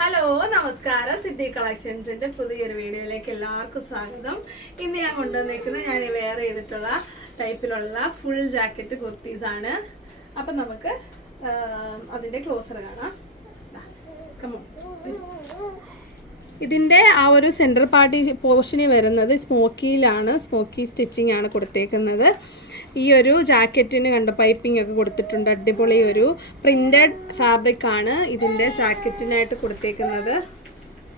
Hello നമസ്കാരം. സിദ്ധി കളക്ഷൻസിന്റെ പുതിയൊരു വീഡിയോയിലേക്ക് എല്ലാവർക്കും സ്വാഗതം. ഇന്ന് ഞാൻ കൊണ്ടുവന്നിരിക്കുന്നത് ഞാൻ വെയർ ചെയ്തിട്ടുള്ള ടൈപ്പിലുള്ള ഫുൾ ജാക്കറ്റ് കുർത്തീസ് ആണ്. അപ്പം നമുക്ക് അതിന്റെ ക്ലോസർ കാണാം. ഇതിന്റെ ആ ഒരു സെൻട്രൽ പാർട്ടി പോർഷനിൽ വരുന്നത് സ്മോക്കിയിലാണ്, സ്മോക്കി സ്റ്റിച്ചിങ് ആണ് കൊടുത്തേക്കുന്നത്. ഈ ഒരു ജാക്കറ്റിന് കണ്ട പൈപ്പിംഗ് ഒക്കെ കൊടുത്തിട്ടുണ്ട്. അടിപൊളി ഒരു പ്രിന്റഡ് ഫാബ്രിക് ആണ് ഇതിൻ്റെ ജാക്കറ്റിനായിട്ട് കൊടുത്തേക്കുന്നത്.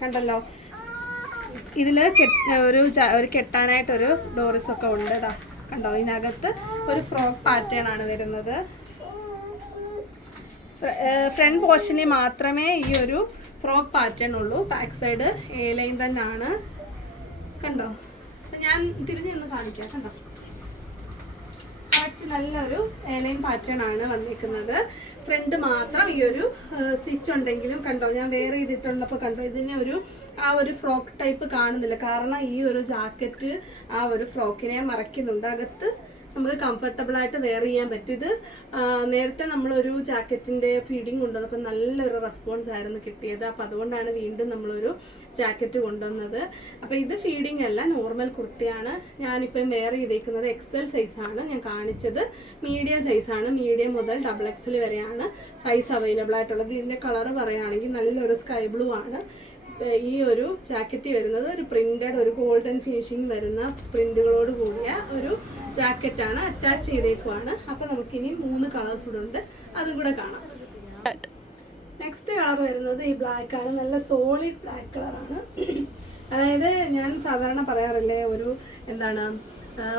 കണ്ടല്ലോ, ഇതിൽ ഒരു കെട്ടാനായിട്ടൊരു ഡോറിസ് ഒക്കെ ഉണ്ട്. ഇതാ കണ്ടോ, ഇതിനകത്ത് ഒരു ഫ്രോക്ക് പാറ്റേൺ ആണ് വരുന്നത്. ഫ്രണ്ട് പോർഷനിൽ മാത്രമേ ഈ ഒരു ഫ്രോക്ക് പാറ്റേൺ ഉള്ളൂ. ബാക്ക് സൈഡ് എ ലൈൻ തന്നെയാണ്. കണ്ടോ, ഞാൻ തിരിഞ്ഞു നിന്ന് കാണിക്കാം. കണ്ടോ, കറക്റ്റ് നല്ലൊരു എലൈൻ പാറ്റേൺ ആണ് വന്നിരിക്കുന്നത്. ഫ്രണ്ട് മാത്രം ഈ ഒരു സ്റ്റിച്ച് ഉണ്ടെങ്കിലും കണ്ടോ, ഞാൻ വെയർ ചെയ്തിട്ടുള്ളപ്പോൾ കണ്ടോ, ഇതിനെ ആ ഒരു ഫ്രോക്ക് ടൈപ്പ് കാണുന്നില്ല. കാരണം ഈ ഒരു ജാക്കറ്റ് ആ ഒരു ഫ്രോക്കിനെ മറയ്ക്കുന്നുണ്ട്. അകത്ത് നമുക്ക് കംഫർട്ടബിൾ ആയിട്ട് വെയർ ചെയ്യാൻ പറ്റും. ഇത് നേരത്തെ നമ്മളൊരു ജാക്കറ്റിൻ്റെ ഫീഡിങ് കൊണ്ടുവന്നപ്പോൾ നല്ലൊരു റെസ്പോൺസ് ആയിരുന്നു കിട്ടിയത്. അപ്പോൾ അതുകൊണ്ടാണ് വീണ്ടും നമ്മളൊരു ജാക്കറ്റ് കൊണ്ടുവന്നത്. അപ്പോൾ ഇത് ഫീഡിങ് അല്ല, നോർമൽ കുർത്തിയാണ്. ഞാനിപ്പം വെയർ ചെയ്തേക്കുന്നത് XL സൈസാണ്. ഞാൻ കാണിച്ചത് മീഡിയം സൈസാണ്. മീഡിയം മുതൽ XXL വരെയാണ് സൈസ് അവൈലബിൾ ആയിട്ടുള്ളത്. ഇതിൻ്റെ കളറ് പറയുകയാണെങ്കിൽ നല്ലൊരു സ്കൈ ബ്ലൂ ആണ്. ഈ ഒരു ജാക്കറ്റ് വരുന്നത് ഒരു പ്രിന്റഡ്, ഒരു ഗോൾഡൻ ഫിനിഷിങ് വരുന്ന പ്രിന്റുകളോട് കൂടിയ ഒരു ജാക്കറ്റാണ്. അറ്റാച്ച് ചെയ്തേക്കുവാണ്. അപ്പോൾ നമുക്കിനി 3 കളേഴ്സ് കൂടെ ഉണ്ട്, അതും കൂടെ കാണാം. നെക്സ്റ്റ് കളർ വരുന്നത് ഈ ബ്ലാക്ക് ആണ്. നല്ല സോളിഡ് ബ്ലാക്ക് കളറാണ്. അതായത് ഞാൻ സാധാരണ പറയാറില്ലേ ഒരു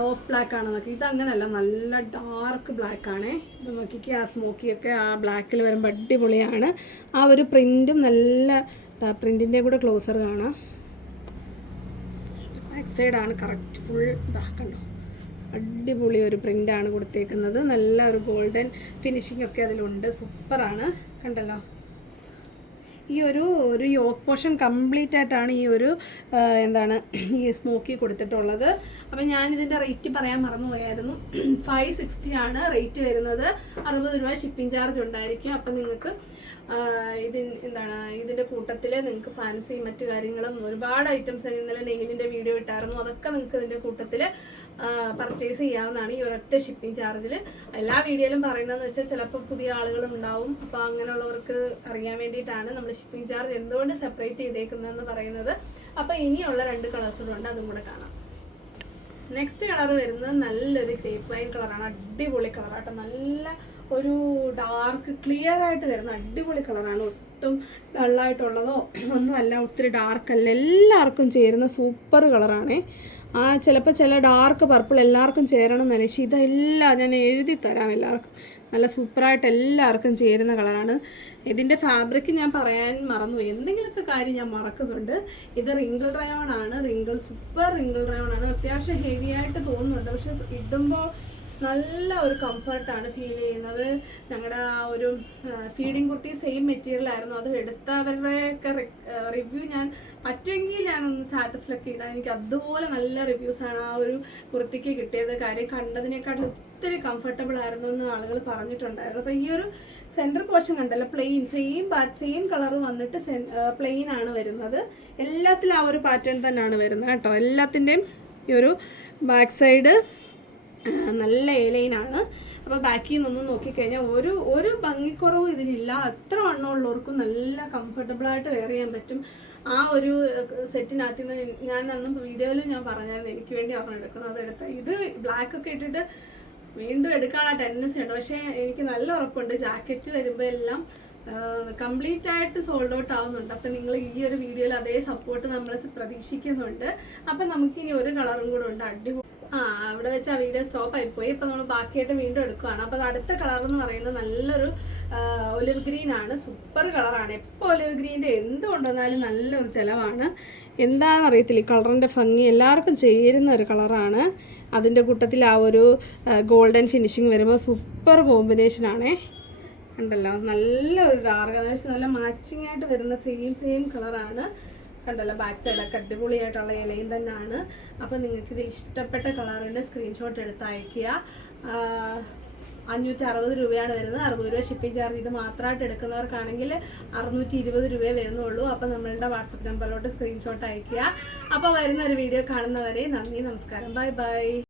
ഓഫ് ബ്ലാക്ക് ആണെന്നൊക്കെ, ഇതങ്ങനല്ല, നല്ല ഡാർക്ക് ബ്ലാക്ക് ആണേ. ഇത് നോക്കിക്ക്, ആ സ്മോക്കിയൊക്കെ ആ ബ്ലാക്കിൽ വരുമ്പോൾ അടിപൊളിയാണ്. ആ ഒരു പ്രിൻറ്റും നല്ല പ്രിൻറ്റിൻ്റെ കൂടെ ക്ലോസർ കാണാം. ബാക്ക് സൈഡാണ് കറക്റ്റ് ഫുൾ കണ്ടോ, അടിപൊളി ഒരു പ്രിൻ്റാണ് കൊടുത്തേക്കുന്നത്. നല്ല ഒരു ഗോൾഡൻ ഫിനിഷിംഗ് ഒക്കെ അതിലുണ്ട്. സൂപ്പറാണ്. കണ്ടല്ലോ, ഈ ഒരു യോക്ക് പോർഷൻ കംപ്ലീറ്റ് ആയിട്ടാണ് ഈ ഒരു ഈ സ്മോക്കി കൊടുത്തിട്ടുള്ളത്. അപ്പം ഞാനിതിൻ്റെ റേറ്റ് പറയാൻ മറന്നുപോയായിരുന്നു. 560 ആണ് റേറ്റ് വരുന്നത്. 60 രൂപ ഷിപ്പിംഗ് ചാർജ് ഉണ്ടായിരിക്കും. അപ്പം നിങ്ങൾക്ക് ഇതിൻ്റെ കൂട്ടത്തിൽ നിങ്ങൾക്ക് ഫാൻസി മറ്റു കാര്യങ്ങളും ഒരുപാട് ഐറ്റംസ് ഇന്നലെ നെയിലിൻ്റെ വീഡിയോ ഇട്ടായിരുന്നു. അതൊക്കെ നിങ്ങൾക്ക് ഇതിൻ്റെ കൂട്ടത്തിൽ പർച്ചേസ് ചെയ്യാവുന്നതാണ് ഈ ഒരൊറ്റ ഷിപ്പിംഗ് ചാർജിൽ. എല്ലാ വീഡിയോയിലും പറയുന്നതെന്ന് വെച്ചാൽ ചിലപ്പോൾ പുതിയ ആളുകളും ഉണ്ടാവും. അപ്പോൾ അങ്ങനെയുള്ളവർക്ക് അറിയാൻ വേണ്ടിയിട്ടാണ് നമ്മൾ ഷിപ്പിംഗ് ചാർജ് എന്തുകൊണ്ട് സെപ്പറേറ്റ് ചെയ്തേക്കുന്നതെന്ന് പറയുന്നത്. അപ്പോൾ ഇനിയുള്ള 2 കളേഴ്സുകളുണ്ട്, അതും കൂടെ കാണാം. നെക്സ്റ്റ് കളർ വരുന്നത് നല്ലൊരു ഗ്രേപ്പ് വൈൻ കളറാണ്. അടിപൊളി കളറാട്ടോ. നല്ല ഒരു ഡാർക്ക് ക്ലിയർ ആയിട്ട് വരുന്ന അടിപൊളി കളറാണ്. ഒട്ടും ഡള്ളായിട്ടുള്ളതോ ഒന്നുമല്ല, ഒത്തിരി ഡാർക്കല്ല, എല്ലാവർക്കും ചേരുന്ന സൂപ്പർ കളറാണേ. ചിലപ്പോൾ ചില ഡാർക്ക് പർപ്പിൾ എല്ലാവർക്കും ചേരണം എന്നല്ല, പക്ഷേ ഇതെല്ലാം ഞാൻ എഴുതി തരാം. എല്ലാവർക്കും നല്ല സൂപ്പറായിട്ട് എല്ലാവർക്കും ചേരുന്ന കളറാണ്. ഇതിൻ്റെ ഫാബ്രിക് ഞാൻ പറയാൻ മറന്നുപോയി, എന്തെങ്കിലുമൊക്കെ കാര്യം ഞാൻ മറക്കുന്നുണ്ട്. ഇത് റിങ്കിൾ റയോൺ ആണ്. സൂപ്പർ റിങ്കിൾ റയോൺ ആണ്. അത്യാവശ്യം ഹെവി ആയിട്ട് തോന്നുന്നുണ്ട്, പക്ഷെ ഇടുമ്പോൾ നല്ല ഒരു കംഫർട്ടാണ് ഫീൽ ചെയ്യുന്നത്. ഞങ്ങളുടെ ആ ഒരു ഫീഡിങ് കുർത്തി സെയിം മെറ്റീരിയൽ ആയിരുന്നു. അത് എടുത്തവരുടെയൊക്കെ റിവ്യൂ ഞാൻ പറ്റുമെങ്കിൽ ഞാനൊന്ന് സ്റ്റാറ്റസിലൊക്കെ ഇടാം. എനിക്ക് അതുപോലെ നല്ല റിവ്യൂസാണ് ആ ഒരു കുർത്തിക്ക് കിട്ടിയത്. കാര്യം കണ്ടതിനേക്കാളും ഒത്തിരി കംഫർട്ടബിൾ ആയിരുന്നു എന്ന് ആളുകൾ പറഞ്ഞിട്ടുണ്ടായിരുന്നു. അപ്പോൾ ഈ ഒരു സെൻറ്റർ പോർഷൻ കണ്ടല്ലോ, പ്ലെയിൻ സെയിം കളർ വന്നിട്ട് പ്ലെയിൻ ആണ് വരുന്നത്. എല്ലാത്തിലും ആ ഒരു പാറ്റേൺ തന്നെയാണ് വരുന്നത് കേട്ടോ. എല്ലാത്തിൻ്റെയും ഈ ഒരു ബാക്ക് സൈഡ് നല്ല എലൈനാണ്. അപ്പോൾ ബാക്കിൽ നിന്നൊന്നും നോക്കിക്കഴിഞ്ഞാൽ ഒരു ഭംഗിക്കുറവും ഇതിനില്ല. അത്ര വണ്ണമുള്ളവർക്കും നല്ല കംഫർട്ടബിളായിട്ട് വെയർ ചെയ്യാൻ പറ്റും. ആ ഒരു സെറ്റിനകത്ത് നിന്ന് ഞാൻ അന്ന് വീഡിയോയിൽ ഞാൻ പറഞ്ഞായിരുന്നു എനിക്ക് വേണ്ടി ഒരെണ്ണം എടുക്കുന്നത്. അതെടുത്ത് ഇത് ബ്ലാക്ക് ഒക്കെ ഇട്ടിട്ട് വീണ്ടും എടുക്കാനുള്ള ടെൻഡൻസി ഉണ്ട്. പക്ഷേ എനിക്ക് നല്ല ഉറപ്പുണ്ട് ജാക്കറ്റ് വരുമ്പോൾ എല്ലാം കംപ്ലീറ്റ് ആയിട്ട് സോൾഡ് ഔട്ട് ആവുന്നുണ്ട്. അപ്പം നിങ്ങൾ ഈ ഒരു വീഡിയോയിൽ അതേ സപ്പോർട്ട് നമ്മൾ പ്രതീക്ഷിക്കുന്നുണ്ട്. അപ്പം നമുക്കിനി ഒരു കളറും കൂടെ ഉണ്ട്, അടിപൊളി. അവിടെ വെച്ച് ആ വീഡിയോ സ്റ്റോപ്പ് ആയിപ്പോയി. ഇപ്പം നമ്മൾ ബാക്കിയായിട്ട് വീണ്ടും എടുക്കുകയാണ്. അപ്പോൾ അത് അടുത്ത കളർ എന്ന് പറയുന്നത് നല്ലൊരു ഒലിവ് ഗ്രീൻ ആണ്. സൂപ്പർ കളറാണ്. എപ്പോൾ ഒലിവ് ഗ്രീൻ്റെ എന്ത് കൊണ്ടുവന്നാലും നല്ലൊരു ചിലവാണ്. എന്താണെന്ന് അറിയത്തില്ല, ഈ കളറിൻ്റെ ഭംഗി എല്ലാവർക്കും ചേരുന്ന ഒരു കളറാണ്. അതിൻ്റെ കൂട്ടത്തിൽ ആ ഒരു ഗോൾഡൻ ഫിനിഷിങ് വരുമ്പോൾ സൂപ്പർ കോമ്പിനേഷനാണേ. ഉണ്ടല്ലോ, നല്ലൊരു ഡാർക്ക്, നല്ല മാച്ചിങ് ആയിട്ട് വരുന്ന സെയിം കളറാണ്. കണ്ടല്ലോ, ബാക്ക് സൈഡൊക്കെ അടിപൊളിയായിട്ടുള്ള ഇലയും തന്നെയാണ്. അപ്പോൾ നിങ്ങൾക്ക് ഇത് ഇഷ്ടപ്പെട്ട കളറിൻ്റെ സ്ക്രീൻഷോട്ട് എടുത്ത് അയയ്ക്കുക. 560 രൂപയാണ് വരുന്നത്. 60 രൂപ ഷിപ്പിംഗ് ചാർജ്. ഇത് മാത്രമായിട്ട് എടുക്കുന്നവർക്കാണെങ്കിൽ 620 രൂപയെ വരുന്നുള്ളൂ. അപ്പോൾ നമ്മളുടെ വാട്സപ്പ് നമ്പറിലോട്ട് സ്ക്രീൻഷോട്ട് അയയ്ക്കുക. അപ്പോൾ വരുന്ന ഒരു വീഡിയോ കാണുന്നവരെ നന്ദി, നമസ്കാരം, ബൈ ബൈ.